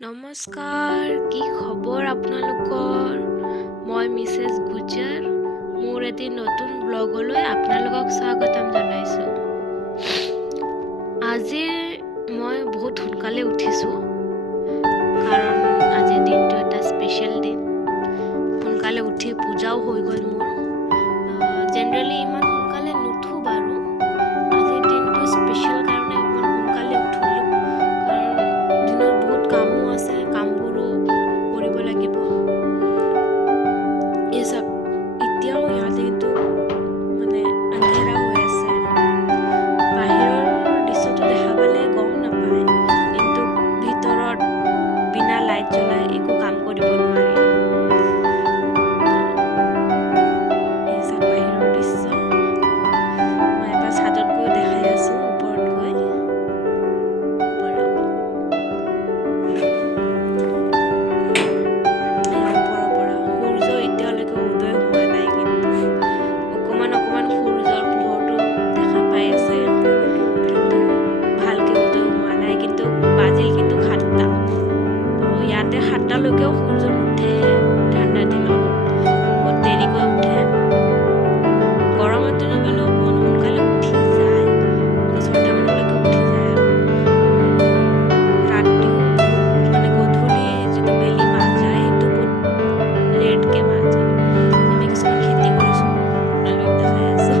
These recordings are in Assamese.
নমস্কাৰ, কি খবৰ আপোনালোকৰ? মই মিছেছ গুজাৰ। মোৰ এটি নতুন ব্লগলৈ আপোনালোকক স্বাগতম জনাইছোঁ। আজি মই বহুত সোনকালে উঠিছোঁ, কাৰণ আজিৰ দিনটো এটা স্পেচিয়েল দিন। সোনকালে উঠি পূজাও হৈ গ'ল মোৰ। জেনেৰেলি ইমান সোনকালে নুঠোঁ বাৰু। আজিৰ দিনটো স্পেচিয়েল কাৰণে অকণমান সোনকালে উঠিলোঁ, কাৰণ দিনত বহুত কামো আছে, কামবোৰো কৰিব লাগিব। এই চব এতিয়াও ইয়াতে কিন্তু মানে আন্ধেৰা হৈ আছে। বাহিৰৰ দৃশ্যটো দেখা পালে গম নাপায়, কিন্তু ভিতৰত বিনা লাইট জ্বলাই একো কাম কৰিব নোৱাৰি। এই চব বাহিৰৰ দৃশ্য। মই এবাৰ ছাদত গৈ দেখাই আছোঁ, ওপৰত গৈ। ওপৰৰ পৰা সূৰ্য এতিয়ালৈকে উদয় হোৱা নাই, কিন্তু অকণমান সূৰ্যৰ পোহৰটো দেখা পাই আছে, কিন্তু ভালকে উদয় হোৱা নাই। কিন্তু বাজিল কিন্তু 7টা। তো ইয়াতে 7টালৈকেও সূৰ্য নুঠে। ঠাণ্ডা দিনত বহুত দেৰিকৈ উঠে। গৰমৰ দিনত হ'লে অকণমান সোনকালে উঠি যায়, মানে 6টামানলৈকে উঠি যায়। আৰু ৰাতিও মানে গধূলি যিটো বেলি মাৰ যায়, সেইটো বহুত লেটকৈ মাৰ যায়। আমি কিছুমান খেতি কৰিছোঁ, আপোনালোকক দেখাই আছোঁ।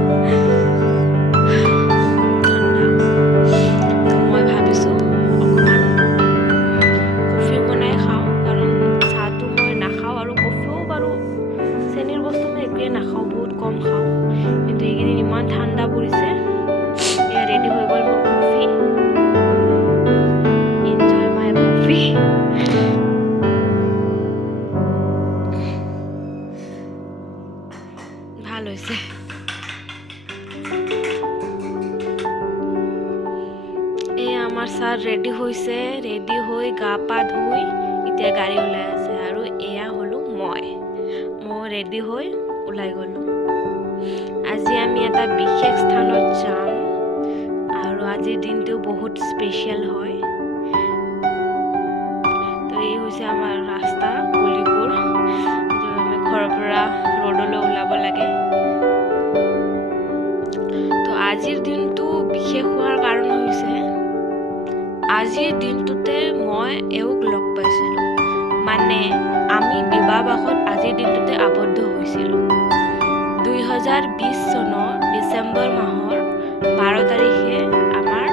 ঠাণ্ডা। তো মই ভাবিছোঁ অকণমান কফি বনাই খাওঁ, কাৰণ চাহটো মই নাখাওঁ, আৰু কফিও বাৰু চেনীৰ বস্তু মই একোৱে নাখাওঁ, বহুত কম খাওঁ। কিন্তু এইকেইদিন ইমান ঠাণ্ডা পৰিছে। এয়া ৰেডি হৈ গ'ল মোৰ কফি। Enjoy my coffee. ভাল হৈছে। এয়া আমাৰ ছাৰ ৰেডি হৈছে, ৰেডি হৈ গা পা ধুই এতিয়া গাড়ী ওলাই আছে। আৰু এয়া হ'লোঁ মই ৰেডি হৈ ওলাই গ'লোঁ। আজি আমি এটা বিশেষ স্থানত যাম, আৰু আজিৰ দিনটো বহুত স্পেচিয়েল হয়। তো এই হৈছে আমাৰ ৰাস্তা, গলিবোৰ, আমি ঘৰৰ পৰা ৰ'ডলৈ ওলাব লাগে। তো আজিৰ দিনটো বিশেষ হোৱাৰ কাৰণ হৈছে, আজিৰ দিনটোতে মই এওঁক লগ পাইছিলোঁ। মানে আমি বিবাহবাসত আজিৰ দিনটোতে আবদ্ধ হৈছিলোঁ। 2020 চনৰ ডিচেম্বৰ মাহৰ 12 তাৰিখে আমাৰ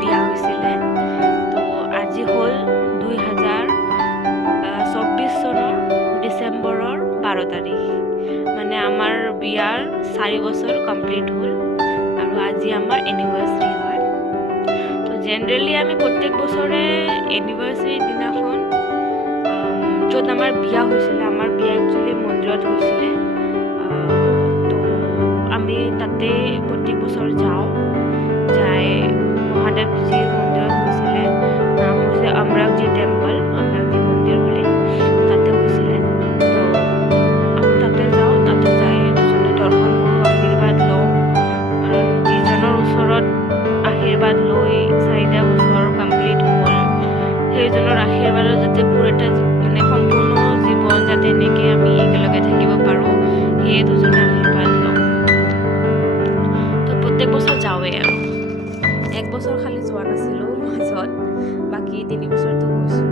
বিয়া হৈছিলে। তো আজি হ'ল 2024 চনৰ ডিচেম্বৰৰ 12 তাৰিখ। মানে আমাৰ বিয়াৰ 4 বছৰ কমপ্লিট হ'ল, আৰু আজি আমাৰ এনিভাৰ্চাৰী হয়। তো জেনেৰেলি আমি প্ৰত্যেক বছৰে এনিভাৰ্চাৰীৰ দিনাখন, য'ত আমাৰ বিয়া হৈছিলে, আমাৰ বিয়া একচুৱেলি মন্দিৰত হৈছিলে, তো আমি তাতে প্ৰত্যেক বছৰ যাওঁ। যাই মহাদেৱজীৰ মন্দিৰত হৈছিলে, নাম হৈছে অমৰাৱতী টেম্পল, অমৰাৱতী মন্দিৰ বুলি, তাতে হৈছিলে। তো আমি তাতে যাওঁ, তাতে যাই দৰ্শন কৰোঁ, আশীৰ্বাদ লওঁ। আৰু যিজনৰ ওচৰত আশীৰ্বাদ লৈ 4টা বছৰ কমপ্লিট হ'ল, সেইজনৰ আশীৰ্বাদত যাতে পুৰোটা মানে সম্পূৰ্ণ জীৱন যাতে এনেকৈ আমি একেলগে থাকিব পাৰোঁ, সেয়ে দুজনে আশীৰ্বাদ লওঁ। তো প্ৰত্যেক বছৰ যাওঁৱেই। আৰু 1 বছৰ খালি যোৱা নাছিলোঁ মাজত, বাকী 3 বছৰটো গৈছোঁ।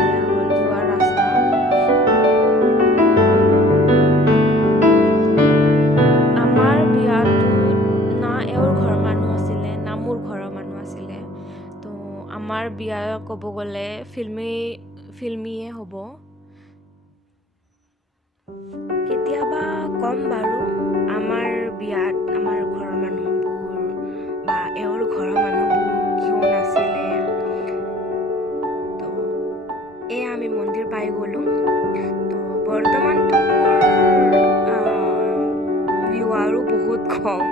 এয়া হ'ল যোৱাৰ ৰাস্তা। আমাৰ বিয়াটোত না এওঁৰ ঘৰৰ মানুহ আছিলে, না মোৰ ঘৰৰ মানুহ আছিলে। তো আমাৰ বিয়া ক'ব গ'লে ফিল্মিয়ে হ'ব। কেতিয়াবা কম বাৰু, আমাৰ বিয়াত আমাৰ ঘৰৰ মানুহবোৰ বা এওঁৰ ঘৰৰ মানুহবোৰ কিয় নাছিলে। তো এয়া আমি মন্দিৰ পাই গ'লোঁ। তো বৰ্তমানটো মোৰ ভিউৱাৰো বহুত কম,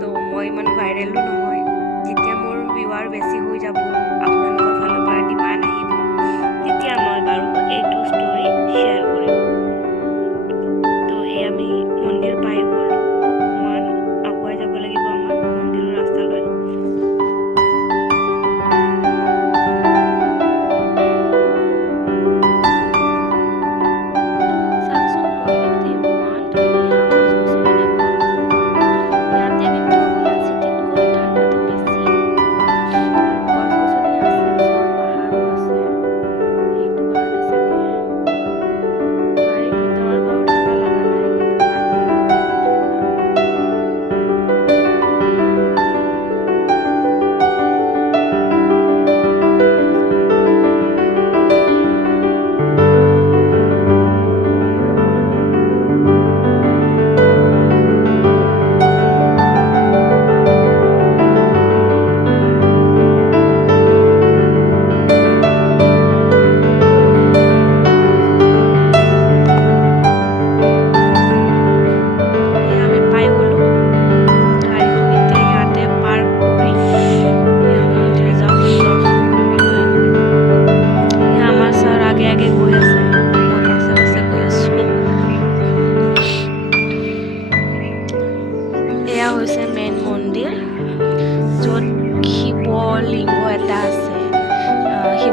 তো মই ইমান ভাইৰেলো নহয়। যেতিয়া মোৰ ভিউৱাৰ বেছি হৈ যাব, আপোনালোকৰ ফালৰ পৰা ডিমাণ্ড আহিব, তেতিয়া মই বাৰু এইটো ষ্টৰি শ্বেয়াৰ কৰিম। তো এই আমি মন্দিৰ পাই গ'লোঁ। অকণমান আগুৱাই যাব লাগিব আমাৰ মন্দিৰৰ ৰাস্তালৈ।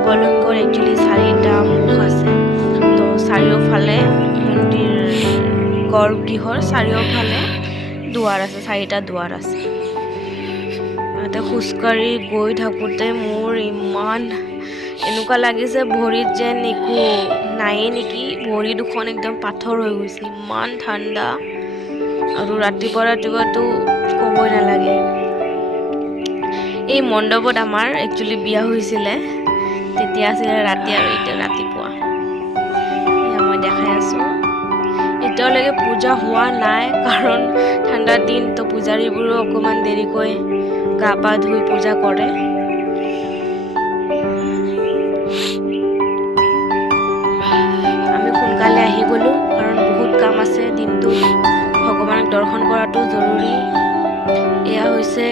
শিৱলিংগৰ একচুৱেলি 4টা মুখ আছে। তো চাৰিওফালে মন্দিৰ গৰ্ভগৃহৰ চাৰিওফালে দুৱাৰ আছে, 4টা দুৱাৰ আছে। তাতে খোজকাঢ়ি গৈ থাকোঁতে মোৰ ইমান এনেকুৱা লাগিছে ভৰিত যেন একো নায়ে নেকি, ভৰি দুখন একদম পাথৰ হৈ গৈছে, ইমান ঠাণ্ডা। আৰু ৰাতিপুৱাতো ক'বই নালাগে। এই মণ্ডপত আমাৰ একচুৱেলি বিয়া হৈছিলে, তেতিয়া আছিলে ৰাতি আৰু এতিয়া ৰাতিপুৱা। মই দেখাই আছোঁ। এতিয়ালৈকে পূজা হোৱা নাই, কাৰণ ঠাণ্ডাৰ দিন, তো পূজাৰীবোৰো অকণমান দেৰিকৈ গা পা ধুই পূজা কৰে। আমি সোনকালে আহি গ'লোঁ, কাৰণ বহুত কাম আছে দিনটো। ভগৱানক দৰ্শন কৰাটো জৰুৰী। এয়া হৈছে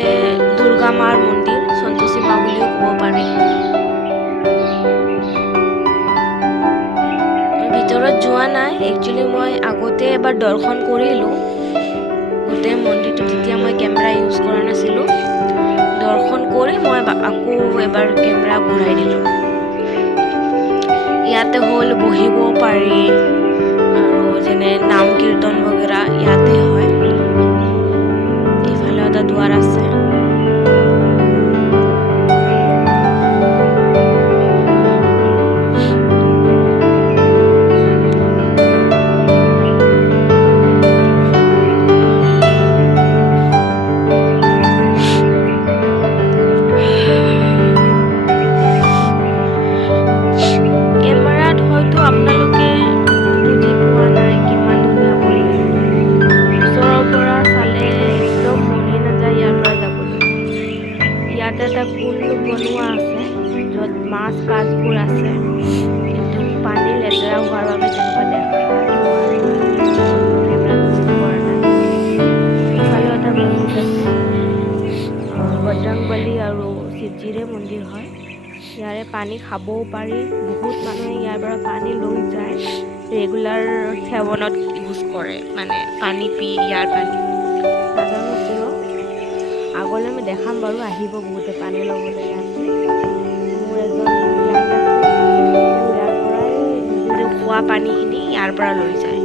দুৰ্গা মাৰ মন্দিৰ, সন্তোষী মা বুলিও ক'ব পাৰি। ভিতৰত যোৱা নাই, একচুৱেলি মই আগতে এবাৰ দৰ্শন কৰিলোঁ গোটেই মন্দিৰটো, তেতিয়া মই কেমেৰা ইউজ কৰা নাছিলোঁ। দৰ্শন কৰি মই আকৌ এবাৰ কেমেৰা ঘূৰাই দিলোঁ। ইয়াতে হ'ল বহিব পাৰি, আৰু যেনে নাম কীৰ্তন বগেৰা ইয়াতে হয়। এইফালে এটা দুৱাৰ আছে। এটা কুণ্ড বনোৱা আছে, য'ত মাছ কাছবোৰ আছে, কিন্তু পানী লেতেৰা হোৱাৰ বাবে তেনেকুৱা দেখা ইফালে এটা মন্দিৰ আছে, বজৰংবলী আৰু শিৱজীৰে মন্দিৰ হয়। ইয়াৰে পানী খাবও পাৰি, বহুত মানুহে ইয়াৰ পৰা পানী লৈ যায়, ৰেগুলাৰ সেৱনত ইউজ কৰে, মানে পানী পি ইয়াৰ পানী। নাজানো কিয়, আগলৈ আমি দেখাম বাৰু, আহিব বহুতে পানী ল'বলৈ ইয়াতে। মোৰ এজন ক্লাইণ্ট আছে, তেওঁ ইয়াৰ পৰাই নিজৰ খোৱা পানীখিনি ইয়াৰ পৰা লৈ যায়।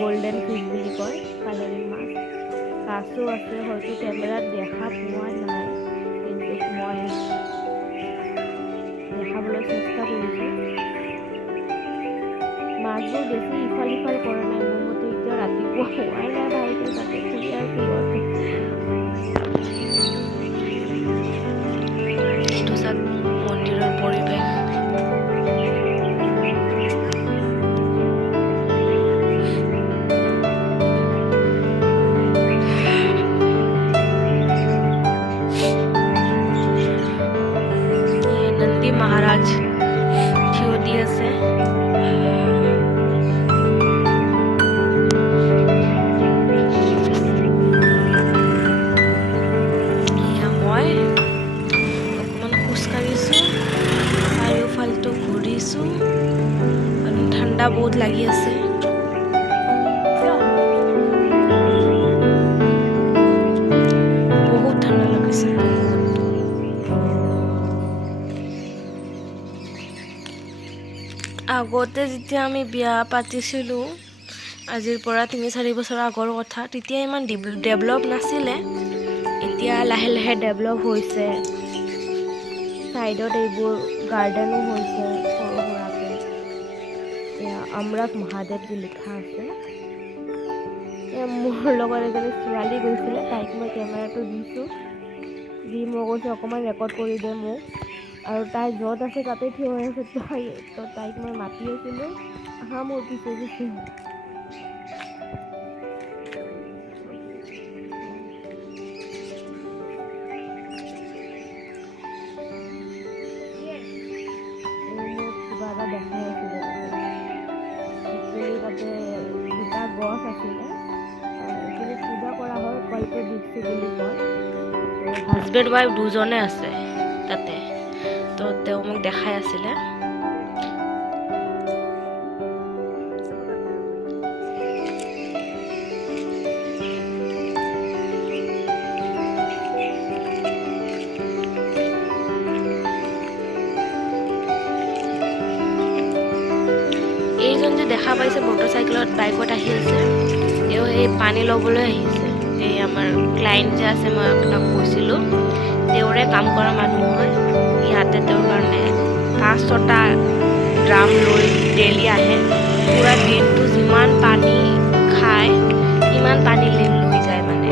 গোল্ডেন ফিছ বুলি কয়, কালাৰিং মাছ। কাছো আছে, হয়তো কেমেৰাত দেখা পোৱা নাই, কিন্তু মই দেখাবলৈ চেষ্টা কৰিছোঁ। মাছবোৰ বেছি ইফাল সিফাল কৰা নাই, মোৰ মতে এতিয়া ৰাতিপুৱা হোৱাই নাই, ভালকৈ তাতে ফুৰি আছে সিহঁতে। এইটো চাওক মন্দিৰৰ পৰিৱেশ। মহাৰাজ থিয় দি আছে। মই অকণমান খোজকাঢ়িছোঁ, চাৰিওফালটো ঘূৰিছোঁ, আৰু ঠাণ্ডা বহুত লাগি আছে। বহুত ঠাণ্ডা লাগিছে। আগতে যেতিয়া আমি বিয়া পাতিছিলোঁ, আজিৰ পৰা 3-4 বছৰ আগৰ কথা, তেতিয়া ইমান ডেভেলপ নাছিলে। এতিয়া লাহে লাহে ডেভেলপ হৈছে। ছাইডত এইবোৰ গাৰ্ডেনো হৈছে সৰু সুৰাকৈ। এয়া অমৰাক মহাদেৱ যি লিখা আছে। মোৰ লগত এজনী ছোৱালী গৈছিলে, তাইক মই কেমেৰাটো দিছোঁ, দি মই কৈছোঁ অকণমান ৰেকৰ্ড কৰি দে মোক। আৰু তাই য'ত আছে তাতে থিয় হৈ আছে, তো তাইক মই মাতি আছিলোঁ, আহা মোৰ পিছে পিছে। কেফে বুলি কয়। হাজবেণ্ড ৱাইফ দুজনে আছে তাতে, তো তেওঁ মোক দেখাই আছিলে। এইজন যে দেখা পাইছে মটৰচাইকেলত বাইকত আহি আছে, এও সেই পানী ল'বলৈ আহিছে। এই আমাৰ ক্লায়েণ্ট যে আছে, মই আপোনাক কৈছিলোঁ, তেওঁৰে কাম কৰা মানুহ হয়। ইয়াতে তেওঁৰ কাৰণে 5-6টা ড্ৰাম লৈ ডেইলি আহে। পুৰা দিনটো যিমান পানী খায় সিমান পানী লৈ যায়। মানে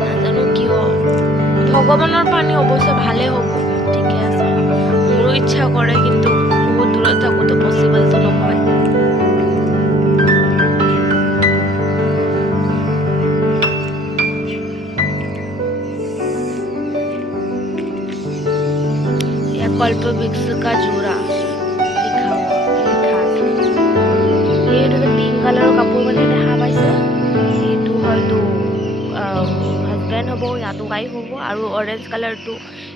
নাজানো কিয়, ভগৱানৰ পানী অৱশ্যে ভালেই হ'ব, ঠিকে আছে। মোৰো ইচ্ছা কৰে, কিন্তু বহুত দূৰত থাকোঁতে পচিবলটো নহয়। कल्पवृक्ष का जोड़ा लिखा আছে। এইটো পিংক কালাৰৰ কাপোৰ মানে দেখা পাইছে, এইটো হয়তো হাজবেণ্ড হ'ব, ইয়াতো ৱাইফ হ'ব। আৰু অৰেঞ্জ কালাৰটো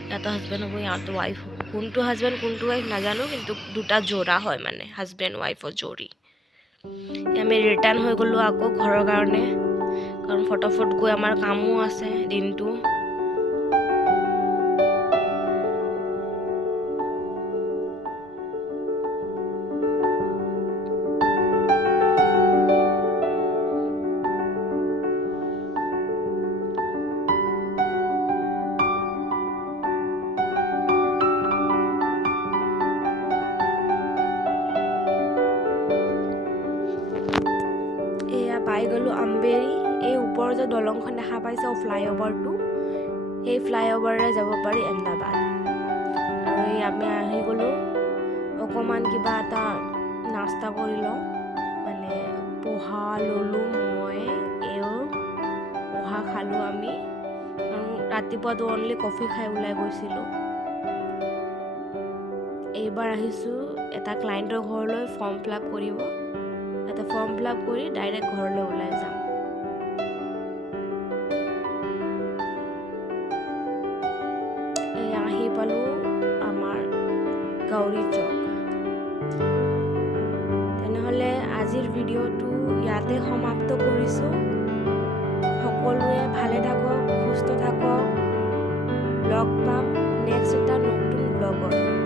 ইয়াতো হাজবেণ্ড হ'ব, ইয়াতো ৱাইফ হ'ব। কোনটো হাজবেণ্ড কোনটো ৱাইফ নাজানো, কিন্তু দুটা যোৰা হয়, মানে হাজবেণ্ড ৱাইফৰ যোৰি। আমি ৰিটাৰ্ণ হৈ গ'লোঁ আকৌ ঘৰৰ কাৰণে, কাৰণ ফটাফট গৈ আমাৰ কামো আছে দিনটো। পাই গ'লোঁ আম্বেৰি। এই ওপৰৰ যে দলংখন দেখা পাইছে, ফ্লাইঅভাৰটো, সেই ফ্লাইঅভাৰেৰে যাব পাৰি এহমেদাবাদ। আৰু এই আমি আহি গ'লোঁ। অকণমান কিবা এটা নাস্তা কৰি লওঁ, মানে পোহা ল'লোঁ মই, এও পোহা খালোঁ আমি, কাৰণ ৰাতিপুৱাতো অনলি কফি খাই ওলাই গৈছিলোঁ। এইবাৰ আহিছোঁ এটা ক্লায়েণ্টৰ ঘৰলৈ ফৰ্ম ফিল আপ কৰিব। তাতে ফৰ্ম ফিল আপ কৰি ডাইৰেক্ট ঘৰলৈ ওলাই যাম। এই আহি পালোঁ আমাৰ গৌৰী চক। তেনেহ'লে আজিৰ ভিডিঅ'টো ইয়াতে সমাপ্ত কৰিছোঁ। সকলোৱে ভালে থাকক, সুস্থ থাকক। লগ পাম নেক্সট এটা নতুন ব্লগত।